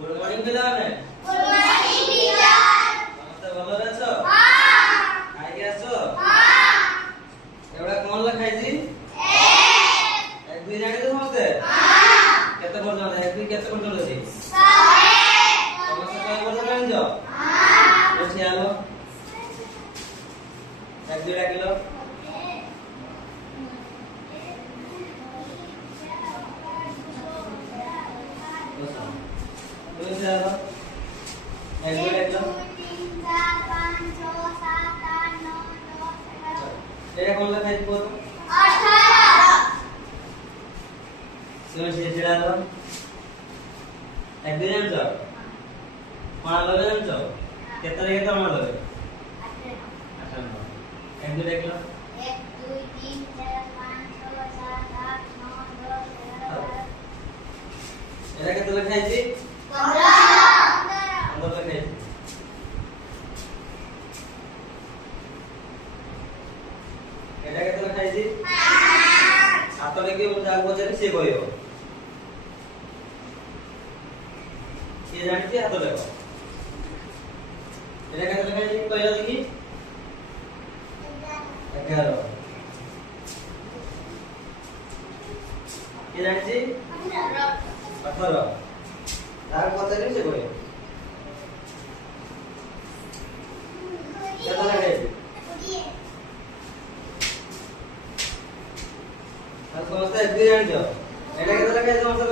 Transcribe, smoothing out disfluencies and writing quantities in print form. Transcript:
good morning पिलाने good morning teacher नमस्ते ভালো আছো খাই গেছো এবারে কোন লেখাইছি এক দুই জানি তো সমস্তে কত পর্যন্ত এক দুই কত পর্যন্ত আছে সমস্ত কয় পর্যন্ত জানো বসে আলো এক দুই রাখিলো তুমি জানো এক দুই রাখিলো এটা কোন লেখাইছি বলো 18 তুমি সেটা দাও এক দুই জানো কোন লগে জানো কত রেখে তো আমার লগে 18 এক দুই রাখিলো 1 2 3 4 5 6 7 8 9 10 11 এটা কত লেখাইছি 15 লেখাইছি এটা কত লেখাইছি 7 রেখে যাক বজারে সে কইও সে জানিছি হাত লেখো এটা কত লেখাইছি কইও দেখি 11 কে জানিছি 18 তার কত রেখে কইও কত লেখাইছি আর সমস্ত এক দুই জানিছো এটা কত লেখাইছি সমস্ত